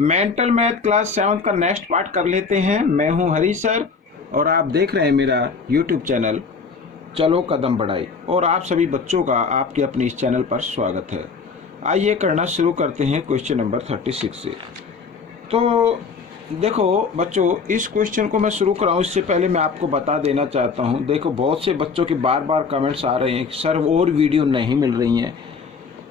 Mental math class 7 का next part कर लेते हैं। मैं हूं हरी सर और आप देख रहे हैं मेरा यूट्यूब चैनल चलो कदम बढ़ाई। और आप सभी बच्चों का आपके अपने इस चैनल पर स्वागत है। आइए करना शुरू करते हैं क्वेश्चन नंबर 36 से। तो देखो बच्चों, इस क्वेश्चन को मैं शुरू कराऊं इससे पहले मैं आपको बता देना चाहता हूं। देखो, बहुत से बच्चों के बार बार कमेंट्स आ रहे हैं सर और वीडियो नहीं मिल रही हैं,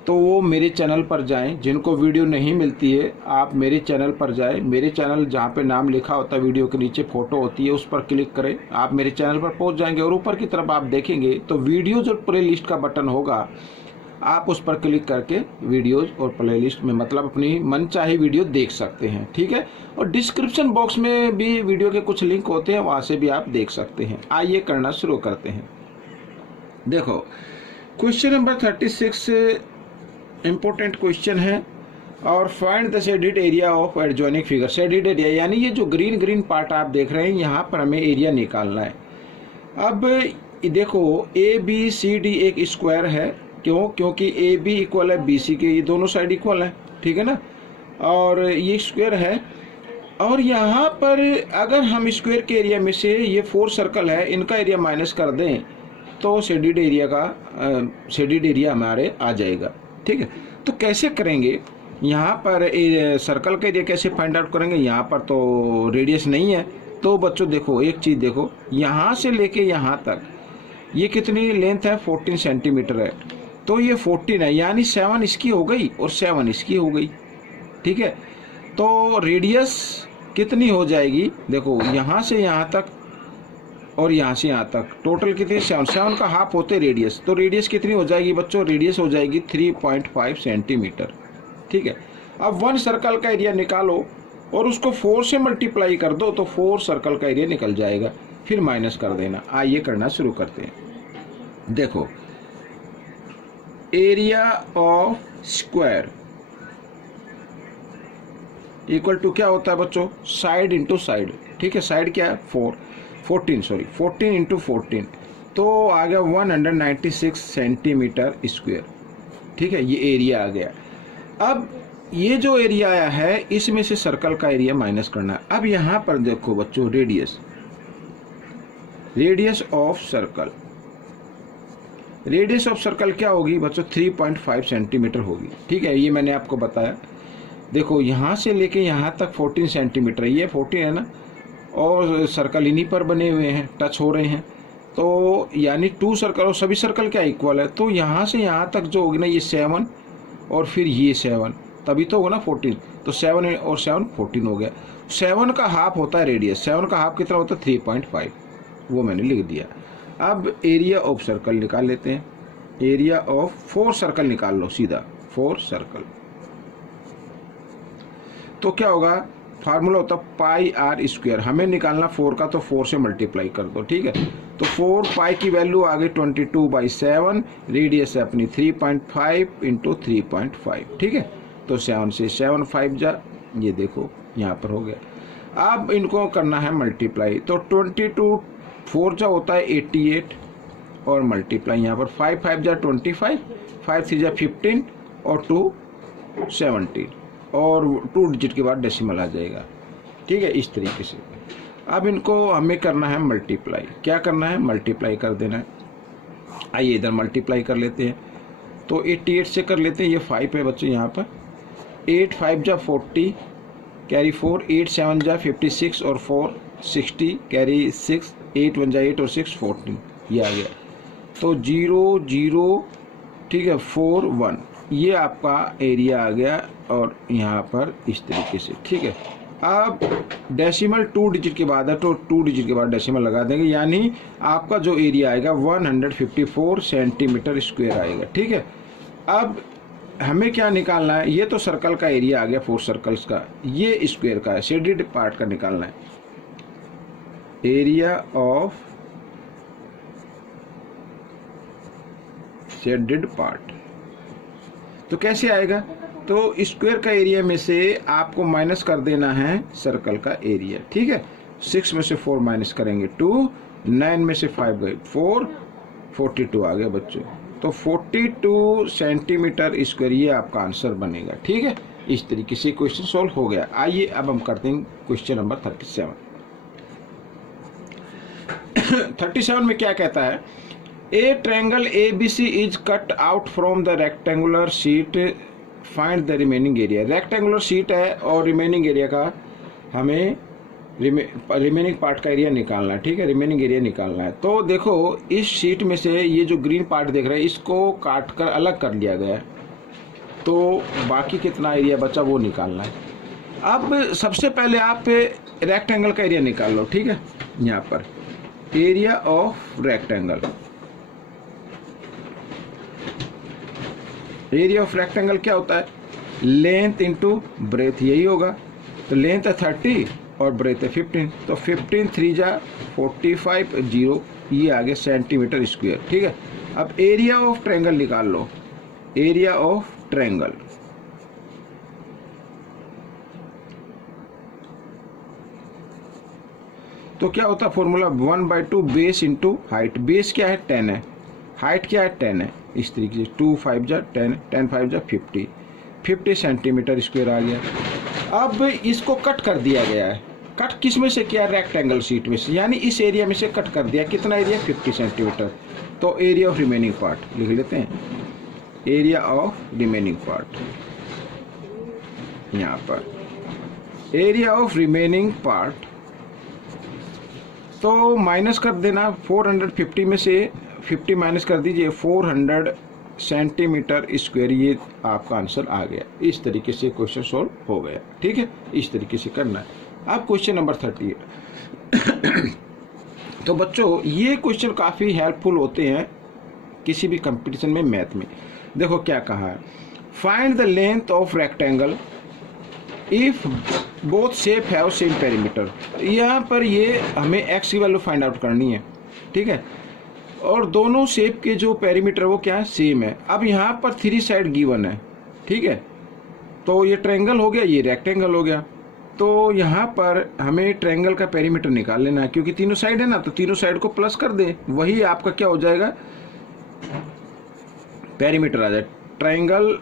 तो वो मेरे चैनल पर जाएं। जिनको वीडियो नहीं मिलती है आप मेरे चैनल पर जाएं। मेरे चैनल जहाँ पे नाम लिखा होता है, वीडियो के नीचे फोटो होती है, उस पर क्लिक करें। आप मेरे चैनल पर पहुँच जाएंगे और ऊपर की तरफ आप देखेंगे तो वीडियोज़ और प्लेलिस्ट का बटन होगा। आप उस पर क्लिक करके वीडियोज़ और प्लेलिस्ट में मतलब अपनी मनचाही वीडियो देख सकते हैं, ठीक है। और डिस्क्रिप्शन बॉक्स में भी वीडियो के कुछ लिंक होते हैं, वहाँ से भी आप देख सकते हैं। आइए करना शुरू करते हैं। देखो, क्वेश्चन नंबर 36 इम्पोर्टेंट क्वेश्चन है। और find the shaded area of adjoining figure. Shaded area यानी ये जो ग्रीन ग्रीन पार्ट आप देख रहे हैं, यहाँ पर हमें एरिया निकालना है। अब देखो, ए बी सी डी एक स्क्वायर है। क्यों? क्योंकि ए बी इक्वल है बी सी के, ये दोनों साइड इक्वल है, ठीक है ना। और ये स्क्वायर है। और यहाँ पर अगर हम स्क्वायर के एरिया में से ये 4 सर्कल है, इनका एरिया माइनस कर दें तो शेडेड एरिया हमारे आ जाएगा, ठीक है। तो कैसे करेंगे? यहाँ पर सर्कल का एरिया कैसे फाइंड आउट करेंगे? यहाँ पर तो रेडियस नहीं है। तो बच्चों देखो, एक चीज़ देखो, यहाँ से लेके यहाँ तक ये कितनी लेंथ है? 14 सेंटीमीटर है। तो ये 14 है, यानी 7 इसकी हो गई और 7 इसकी हो गई, ठीक है। तो रेडियस कितनी हो जाएगी? देखो, यहाँ से यहाँ तक और यहाँ से यहाँ तक टोटल कितनी? 7 का हाफ होते रेडियस। तो रेडियस कितनी हो जाएगी बच्चों? रेडियस हो जाएगी 3.5 सेंटीमीटर, ठीक है। अब 1 सर्कल का एरिया निकालो और उसको 4 से मल्टीप्लाई कर दो तो 4 सर्कल का एरिया निकल जाएगा, फिर माइनस कर देना। आइए करना शुरू करते हैं। देखो, area of square equal to क्या होता है बच्चों? साइड इंटू साइड, ठीक है। साइड क्या है? 14 इंटू 14, तो आ गया 196 सेंटीमीटर स्क्वायर, ठीक है। ये एरिया आ गया। अब ये जो एरिया आया है इसमें से सर्कल का एरिया माइनस करना है। अब यहाँ पर देखो बच्चों, radius of circle, radius of circle क्या होगी बच्चों? 3.5 सेंटीमीटर होगी, ठीक है। ये मैंने आपको बताया। देखो, यहाँ से लेके यहाँ तक 14 सेंटीमीटर, ये 14 है ना, और सर्कल इन्हीं पर बने हुए हैं, टच हो रहे हैं। तो यानी 2 सर्कल, और सभी सर्कल क्या इक्वल है। तो यहाँ से यहाँ तक जो होगी ना, ये 7 और फिर ये 7, तभी तो होगा ना 14। तो 7 और 7 14 हो गया। 7 का हाफ होता है रेडियस। 7 का हाफ कितना होता है? 3.5, वो मैंने लिख दिया। अब एरिया ऑफ सर्कल निकाल लेते हैं। एरिया ऑफ 4 सर्कल निकाल लो सीधा, 4 सर्कल। तो क्या होगा? फार्मूला होता है पाई आर स्क्वायर। हमें निकालना 4 का, तो 4 से मल्टीप्लाई कर दो, ठीक है। तो 4 पाई की वैल्यू आ गई 22/7। रेडियस है अपनी 3.5 इंटू 3.5, ठीक है। तो 7 से 7 5 जा, ये देखो यहाँ पर हो गया। अब इनको करना है मल्टीप्लाई। तो 22 4 जा होता है 88 और मल्टीप्लाई यहाँ पर 5 5 जा 25, 5 3 जा 15 और 2 17 और 2 डिजिट के बाद डेसिमल आ जाएगा, ठीक है। इस तरीके से अब इनको हमें करना है मल्टीप्लाई। क्या करना है? मल्टीप्लाई कर देना है। आइए इधर मल्टीप्लाई कर लेते हैं। तो 88 से कर लेते हैं, ये 5 है बच्चों यहाँ पर। 8 5 जा 40 कैरी 4, 8 7 जा 56 और 4 60 कैरी 6, 8 1 जा 8 और 6 14, ये आ गया। तो 0 0, ठीक है, 4 1, ये आपका एरिया आ गया। और यहाँ पर इस तरीके से, ठीक है। अब डेसिमल 2 डिजिट के बाद है, तो 2 डिजिट के बाद डेसिमल लगा देंगे, यानी आपका जो एरिया आएगा 154 सेंटीमीटर स्क्वायर आएगा, ठीक है। अब हमें क्या निकालना है? ये तो सर्कल का एरिया आ गया 4 सर्कल्स का, ये स्क्वायर का है, शेडेड पार्ट का निकालना है। एरिया ऑफ शेडेड पार्ट तो कैसे आएगा? तो स्क्वायर का एरिया में से आपको माइनस कर देना है सर्कल का एरिया, ठीक है। 6 में से 4 माइनस करेंगे 2, 9 में से 5 गए 4, 42 आ गया बच्चों। तो 42 सेंटीमीटर स्क्वायर ये आपका आंसर बनेगा, ठीक है। इस तरीके से क्वेश्चन सॉल्व हो गया। आइए अब हम करते हैं क्वेश्चन नंबर 37। 37 में क्या कहता है, ए triangle ABC is cut out from the rectangular sheet, find the remaining area. Rectangular sheet है और रिमेनिंग एरिया का हमें रिमेनिंग पार्ट का एरिया निकालना है, ठीक है, रिमेनिंग एरिया निकालना है। तो देखो इस शीट में से ये जो ग्रीन पार्ट देख रहे हैं इसको काट कर अलग कर लिया गया है, तो बाकी कितना एरिया बचा वो निकालना है। अब सबसे पहले आप रेक्टेंगल का एरिया निकाल लो, ठीक है। यहाँ पर area of rectangle, area of rectangle क्या होता है, लेंथ इंटू ब्रेथ, यही होगा। तो लेंथ है 30 और ब्रेथ है 15, तो 15 3 जा 45 0, ये आ गया सेंटीमीटर स्क्वायर, ठीक है। अब एरिया ऑफ ट्रायंगल निकाल लो, एरिया ऑफ ट्रायंगल, तो क्या होता है formula 1/2 base into height. Base क्या है 10 है, हाइट क्या है 10 है, इस तरीके से 2 5 जा 10, 10 5 जा 50 सेंटीमीटर स्क्वायर आ गया। अब इसको कट कर दिया गया है, कट किस में से किया, रेक्टेंगल शीट में से, यानी इस एरिया में से कट कर दिया। कितना एरिया 50 सेंटीमीटर। तो एरिया ऑफ रिमेनिंग पार्ट लिख लेते हैं, एरिया ऑफ रिमेनिंग पार्ट, यहाँ पर एरिया ऑफ रिमेनिंग पार्ट, तो माइनस कर देना 450 में से 50 माइनस कर दीजिए, 400 सेंटीमीटर स्क्वायर, ये आपका आंसर आ गया। इस तरीके से क्वेश्चन सॉल्व हो गया, ठीक है, इस तरीके से करना है। अब क्वेश्चन नंबर 38। तो बच्चों ये क्वेश्चन काफ़ी हेल्पफुल होते हैं किसी भी कंपटीशन में, मैथ में। देखो क्या कहा है, find the length of rectangle if both shape have same perimeter. यहाँ पर ये हमें एक्स की वैल्यू फाइंड आउट करनी है, ठीक है, और दोनों शेप के जो पेरीमीटर वो क्या है, सेम है। अब यहाँ पर 3 साइड गिवन है, ठीक है, तो ये ट्रायंगल हो गया, ये रेक्टेंगल हो गया। तो यहाँ पर हमें ट्रायंगल का पेरीमीटर निकाल लेना है, क्योंकि तीनों साइड है ना, तो तीनों साइड को प्लस कर दे, वही आपका क्या हो जाएगा, पेरीमीटर आ जाए। ट्रायंगल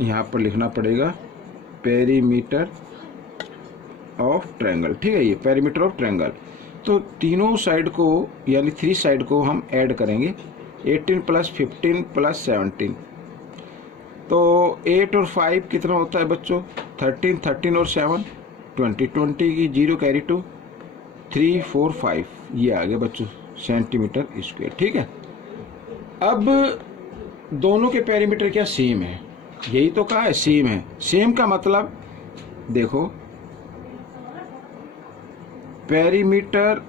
यहाँ पर लिखना पड़ेगा पेरीमीटर ऑफ ट्रायंगल, ठीक है, ये पेरीमीटर ऑफ ट्रायंगल। तो तीनों साइड को यानी 3 साइड को हम ऐड करेंगे, 18 + 15 + 17, तो 8 और 5 कितना होता है बच्चों, 13, 13 और 7 20, 20 की 0 कैरी 2, 3 4 5, ये आ गया बच्चों सेंटीमीटर स्क्वायर, ठीक है। अब दोनों के पेरीमीटर क्या सेम है, यही तो कहा है सेम है। सेम का मतलब देखो पेरीमीटर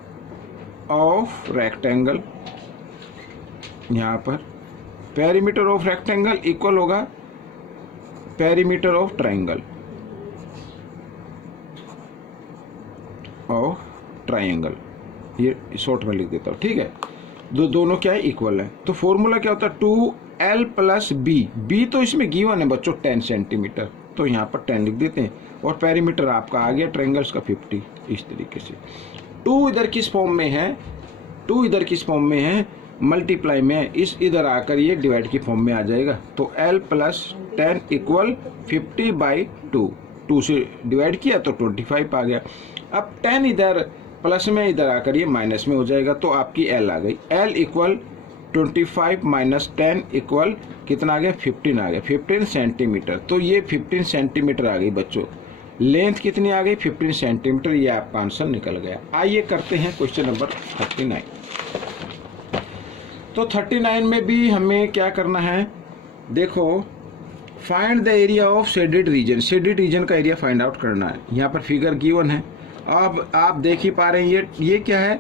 ऑफ रेक्टेंगल, यहाँ पर पेरीमीटर ऑफ रेक्टेंगल इक्वल होगा perimeter of triangle, of triangle, ये शॉर्ट में लिख देता हूँ, ठीक है। दोनों क्या है, इक्वल है। तो फॉर्मूला क्या होता है 2L + B, B तो इसमें गिवन है बच्चों 10 सेंटीमीटर, तो यहाँ पर 10 लिख देते हैं, और पेरीमीटर आपका आ गया ट्रायंगल्स का 50, इस तरीके से। 2 इधर किस फॉर्म में है, 2 इधर किस फॉर्म में है, मल्टीप्लाई में है, इस इधर आकर ये डिवाइड की फॉर्म में आ जाएगा। तो L + 10 = 50/2, 2 से डिवाइड किया तो 25 आ गया। अब 10 इधर प्लस में, इधर आकर ये माइनस में हो जाएगा, तो आपकी L आ गई। L = 25 - 10 = कितना आ गया, 15 आ गया, 15 सेंटीमीटर। तो ये 15 सेंटीमीटर आ गई बच्चों। लेंथ कितनी आ गई, 15 सेंटीमीटर, ये आपका आंसर निकल गया। आइए करते हैं क्वेश्चन नंबर 39। तो 39 में भी हमें क्या करना है, देखो find the area of shaded region, shaded region का एरिया फाइंड आउट करना है। यहाँ पर फिगर गिवन है, अब आप देख ही पा रहे हैं ये क्या है,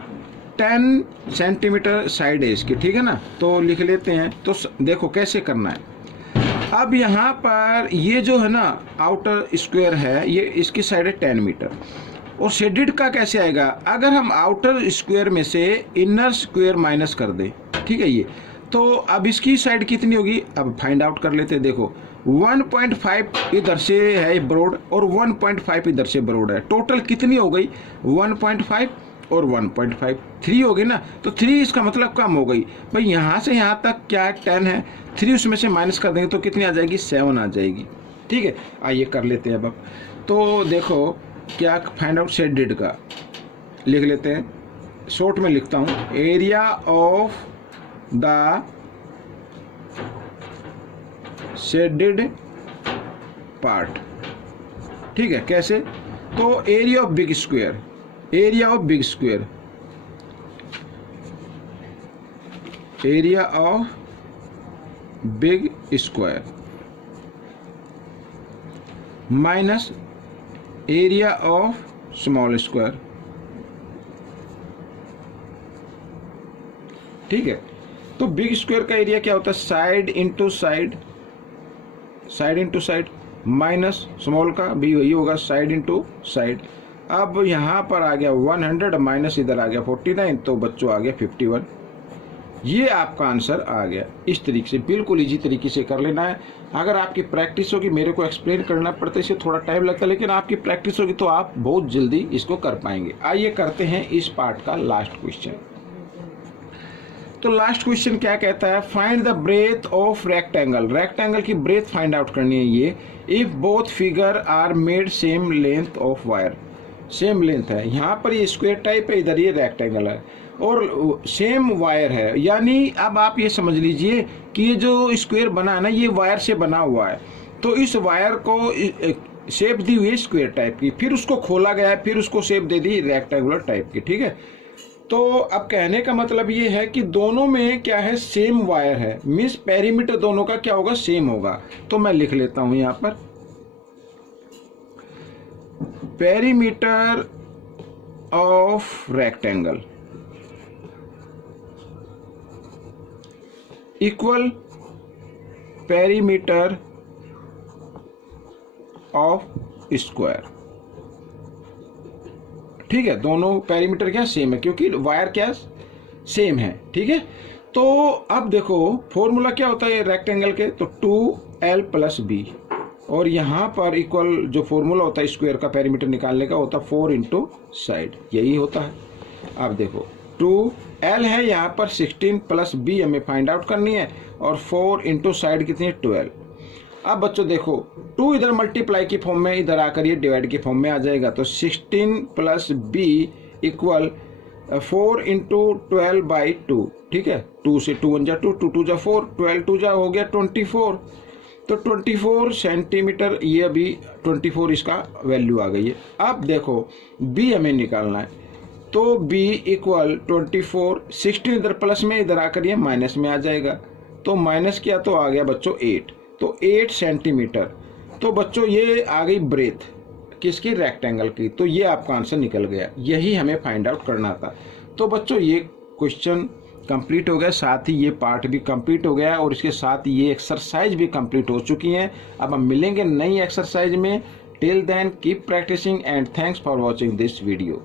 10 सेंटीमीटर साइड है इसकी, ठीक है ना, तो लिख लेते हैं। तो देखो कैसे करना है। अब यहाँ पर ये जो है ना आउटर स्क्वायर है, ये इसकी साइड है 10 मीटर, और शेडेड का कैसे आएगा, अगर हम आउटर स्क्वायर में से इनर स्क्वायर माइनस कर दें, ठीक है, ये तो अब इसकी साइड कितनी होगी, अब फाइंड आउट कर लेते हैं। देखो 1.5 इधर से है ब्रॉड और 1.5 इधर से ब्रॉड है, टोटल कितनी हो गई 1.5, और 1.5 3 हो गई ना, तो 3 इसका मतलब कम हो गई भाई। यहाँ से यहाँ तक क्या 10 है, 3 उसमें से माइनस कर देंगे तो कितनी आ जाएगी, 7 आ जाएगी। ठीक है, आइए कर लेते हैं अब। तो देखो क्या फाइंड आउट शेडेड का लिख लेते हैं, शॉर्ट में लिखता हूँ, area of the shaded part. ठीक है, कैसे, तो area of big square, area of big square, area of big square minus area of small square. ठीक है, तो बिग स्क्वायर का एरिया क्या होता है, side into side, side into side, minus small का भी वही होगा, साइड इंटू साइड। अब यहाँ पर आ गया 100 माइनस इधर आ गया 49, तो बच्चों आ गया 51। ये आपका आंसर आ गया। इस तरीके से बिल्कुल इजी तरीके से कर लेना है। अगर आपकी प्रैक्टिस होगी, मेरे को एक्सप्लेन करना पड़ता है, इसे थोड़ा टाइम लगता है, लेकिन आपकी प्रैक्टिस होगी तो आप बहुत जल्दी इसको कर पाएंगे। आइए करते हैं इस पार्ट का लास्ट क्वेश्चन। तो लास्ट क्वेश्चन क्या कहता है, find the breadth of rectangle. Rectangle की ब्रेथ फाइंड आउट करनी है ये, if both figure are made same length of wire. Same length है, यहाँ पर ये स्क्वायर टाइप है, इधर ये रेक्टेंगल है और सेम वायर है, यानी अब आप ये समझ लीजिए कि ये जो स्क्वायर बना है ना, ये वायर से बना हुआ है। तो इस वायर को शेप दी हुई है स्क्वायर टाइप की, फिर उसको खोला गया है, फिर उसको शेप दे दी रेक्टेंगुलर टाइप की। ठीक है, तो अब कहने का मतलब ये है कि दोनों में क्या है, सेम वायर है, मीन्स पेरीमीटर दोनों का क्या होगा, सेम होगा। तो मैं लिख लेता हूं यहां पर, perimeter of rectangle equal perimeter of square. ठीक है, दोनों पेरीमीटर क्या सेम है, क्योंकि वायर क्या सेम है। ठीक है, तो अब देखो फॉर्मूला क्या होता है रेक्टेंगल के, तो 2l + b, और यहाँ पर इक्वल जो फॉर्मूला होता है स्क्वायर का पेरीमीटर निकालने का होता है 4 इंटू साइड, यही होता है। अब देखो 2l है यहाँ पर 16 + b हमें फाइंड आउट करनी है, और 4 इंटू साइड कितनी है 12। अब बच्चों देखो 2 इधर मल्टीप्लाई की फॉर्म में, इधर आकर ये डिवाइड की फॉर्म में आ जाएगा, तो 16 + b इक्वल 4 इंटू 12/2। ठीक है, 2 से 2 × 1 = 2, 2 × 2 = 4, 12 × 2 = हो गया 24। तो 24 सेंटीमीटर, ये अभी 24 इसका वैल्यू आ गई है। अब देखो b हमें निकालना है, तो b इक्वल 24, 16 इधर प्लस में, इधर आकर ये माइनस में आ जाएगा, तो माइनस किया तो आ गया बच्चों 8, तो 8 सेंटीमीटर। तो बच्चों ये आ गई ब्रेथ किसकी, रेक्टेंगल की। तो ये आपका आंसर निकल गया, यही हमें फाइंड आउट करना था। तो बच्चों ये क्वेश्चन कंप्लीट हो गया, साथ ही ये पार्ट भी कंप्लीट हो गया, और इसके साथ ये एक्सरसाइज भी कंप्लीट हो चुकी हैं। अब हम मिलेंगे नई एक्सरसाइज में। Till then keep practising and thanks for watching this video.